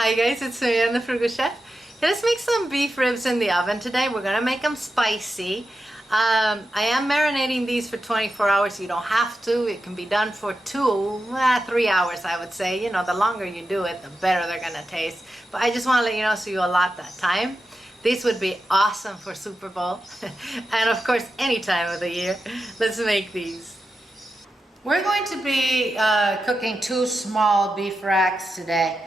Hi guys, it's me, I'm the Frugal Chef. Let's make some beef ribs in the oven today. We're gonna make them spicy. I am marinating these for 24 hours. You don't have to. It can be done for 3 hours, I would say. You know, the longer you do it, the better they're gonna taste. But I just want to let you know so you allot that time. These would be awesome for Super Bowl. And of course, any time of the year. Let's make these. We're going to be cooking 2 small beef racks today.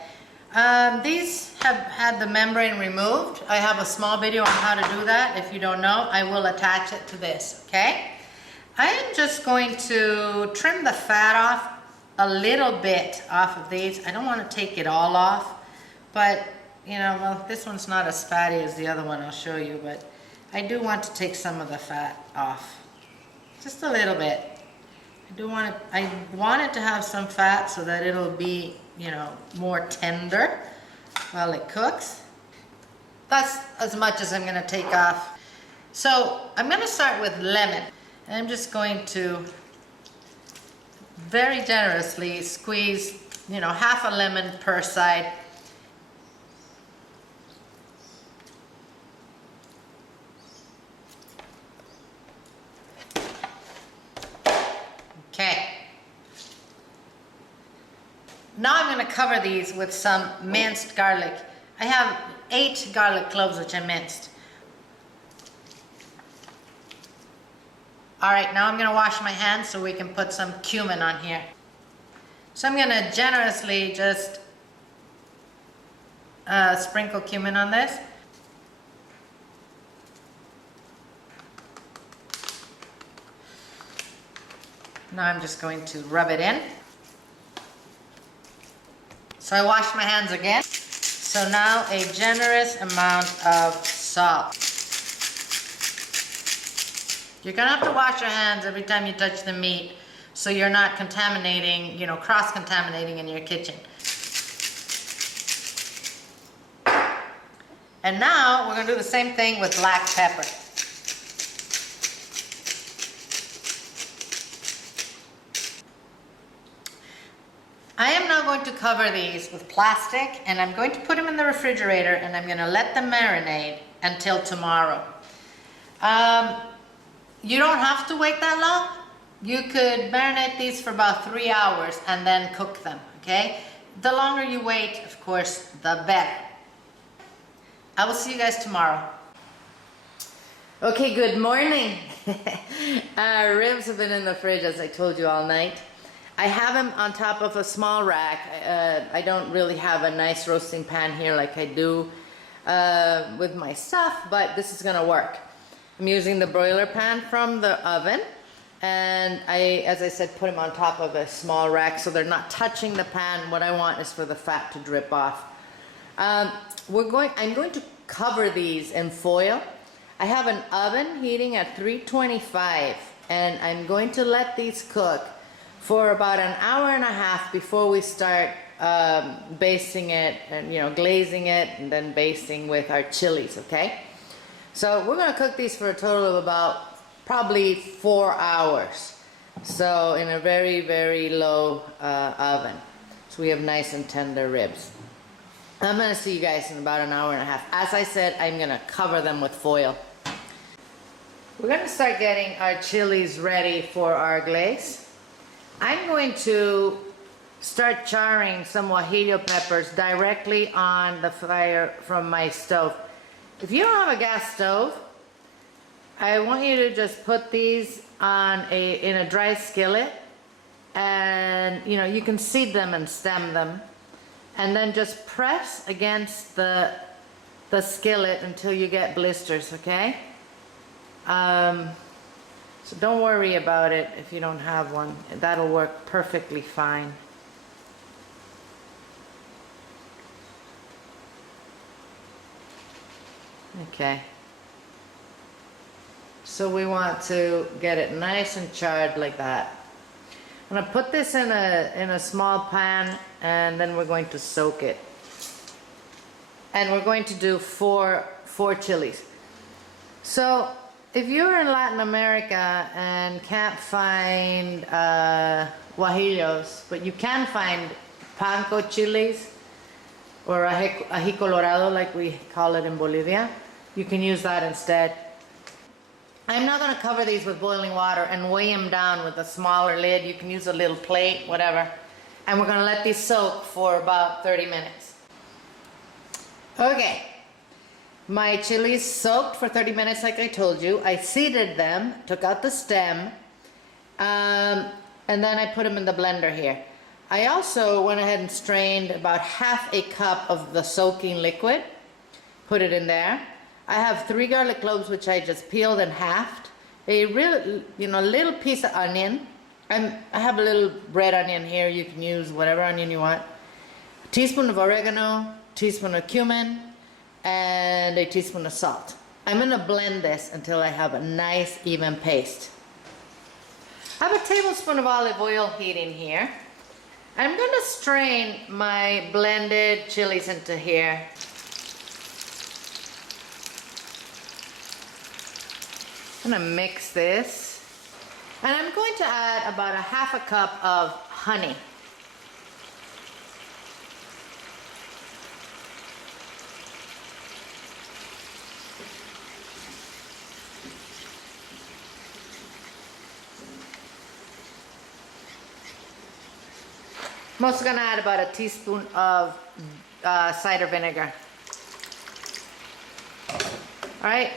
These have had the membrane removed. I have a small video on how to do that. If you don't know, I will attach it to this, okay? I am just going to trim the fat off a little bit off of these. I don't want to take it all off, but you know, well, this one's not as fatty as the other one, I'll show you, but I do want to take some of the fat off. Just a little bit. I want it to have some fat so that it'll be, you know, more tender while it cooks. That's as much as I'm going to take off. So I'm going to start with lemon. And I'm just going to very generously squeeze, you know, half a lemon per side. Okay. Now I'm going to cover these with some minced garlic. I have 8 garlic cloves which I minced. Alright, now I'm going to wash my hands so we can put some cumin on here. So I'm going to generously just sprinkle cumin on this. Now I'm just going to rub it in. So I washed my hands again. So now a generous amount of salt. You're gonna have to wash your hands every time you touch the meat so you're not contaminating, you know, cross-contaminating in your kitchen. And now we're gonna do the same thing with black pepper. I am now going to cover these with plastic and I'm going to put them in the refrigerator and I'm going to let them marinate until tomorrow. You don't have to wait that long. You could marinate these for about 3 hours and then cook them, okay? The longer you wait, of course, the better. I will see you guys tomorrow. Okay, good morning. Ribs have been in the fridge, as I told you, all night. I have them on top of a small rack. I don't really have a nice roasting pan here like I do with my stuff, but this is gonna work. I'm using the broiler pan from the oven, and as I said, put them on top of a small rack so they're not touching the pan. What I want is for the fat to drip off. I'm going to cover these in foil. I have an oven heating at 325, and I'm going to let these cook for about an hour and a half before we start basting it and, you know, glazing it and then basting with our chilies, okay? So we're gonna cook these for a total of about probably 4 hours. So in a very, very low oven. So we have nice and tender ribs. I'm gonna see you guys in about an hour and a half. As I said, I'm gonna cover them with foil. We're gonna start getting our chilies ready for our glaze. I'm going to start charring some guajillo peppers directly on the fire from my stove. If you don't have a gas stove, I want you to just put these on in a dry skillet, and you know, you can seed them and stem them, and then just press against the skillet until you get blisters, okay? So don't worry about it if you don't have one. That'll work perfectly fine. Okay. So we want to get it nice and charred like that. I'm going to put this in a small pan, and then we're going to soak it. And we're going to do four chilies. So if you're in Latin America and can't find guajillos, but you can find panko chilies, or ají colorado like we call it in Bolivia. You can use that instead. I'm not going to cover these with boiling water and weigh them down with a smaller lid. You can use a little plate, whatever. And we're going to let these soak for about 30 minutes. Okay, my chilies soaked for 30 minutes like I told you. I seeded them, took out the stem, and then I put them in the blender here. I also went ahead and strained about half a cup of the soaking liquid, put it in there. I have 3 garlic cloves which I just peeled and halved. A real, little piece of onion. I have a little red onion here. You can use whatever onion you want. A teaspoon of oregano, teaspoon of cumin, and a teaspoon of salt. I'm going to blend this until I have a nice even paste. I have a tablespoon of olive oil heating here. I'm going to strain my blended chilies into here. I'm going to mix this. And I'm going to add about a half a cup of honey. I'm also going to add about a teaspoon of cider vinegar. All right,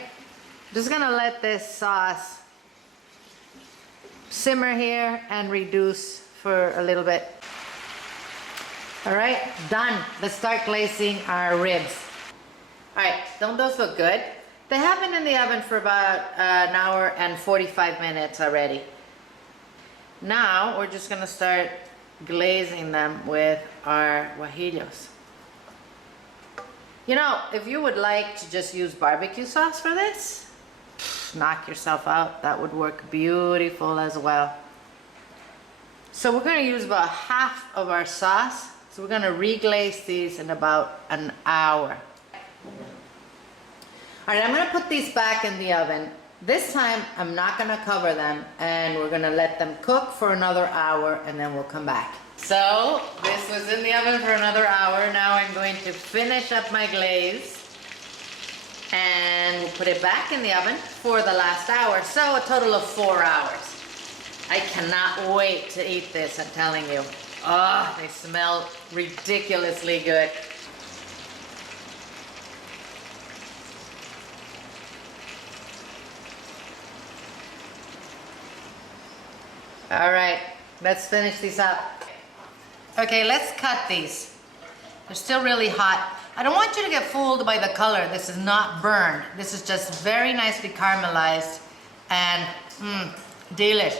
just going to let this sauce simmer here and reduce for a little bit. All right, done. Let's start glazing our ribs. All right, don't those look good? They have been in the oven for about an hour and 45 minutes already. Now we're just going to start glazing them with our guajillos. If you would like to just use barbecue sauce for this, knock yourself out. That would work beautiful as well. So we're going to use about half of our sauce. So we're going to reglaze these in about an hour. All right, I'm going to put these back in the oven. This time I'm not going to cover them, and we're going to let them cook for another hour, and then we'll come back. So this was in the oven for another hour. Now I'm going to finish up my glaze, and we'll put it back in the oven for the last hour. So a total of 4 hours. I cannot wait to eat this, I'm telling you. Oh, they smell ridiculously good. All right, let's finish these up. Okay, let's cut these. They're still really hot. I don't want you to get fooled by the color. This is not burned. This is just very nicely caramelized and delish.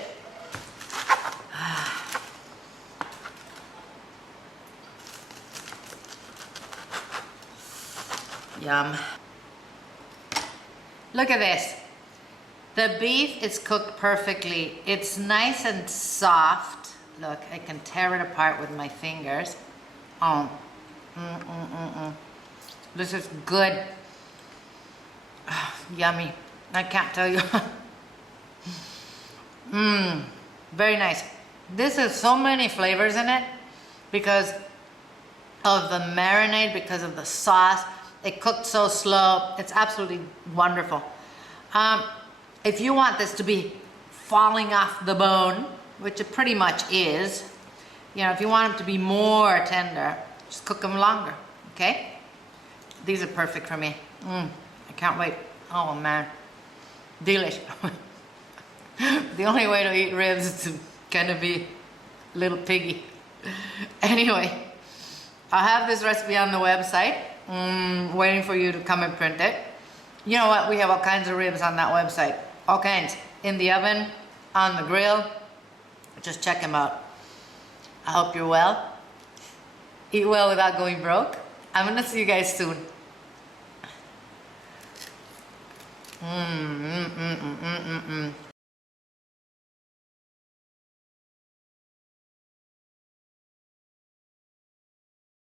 Yum. Look at this. The beef is cooked perfectly. It's nice and soft. Look, I can tear it apart with my fingers. Oh, This is good. Yummy. I can't tell you. Very nice. This has so many flavors in it because of the marinade, because of the sauce. It cooked so slow. It's absolutely wonderful. If you want this to be falling off the bone, which it pretty much is, if you want them to be more tender, just cook them longer, okay? These are perfect for me. I can't wait. Oh man, delish. The only way to eat ribs is to kind of be a little piggy. Anyway, I'll have this recipe on the website, waiting for you to come and print it. You know what? We have all kinds of ribs on that website. All kinds. In the oven, on the grill. Just check them out. I hope you're well. Eat well without going broke. I'm going to see you guys soon.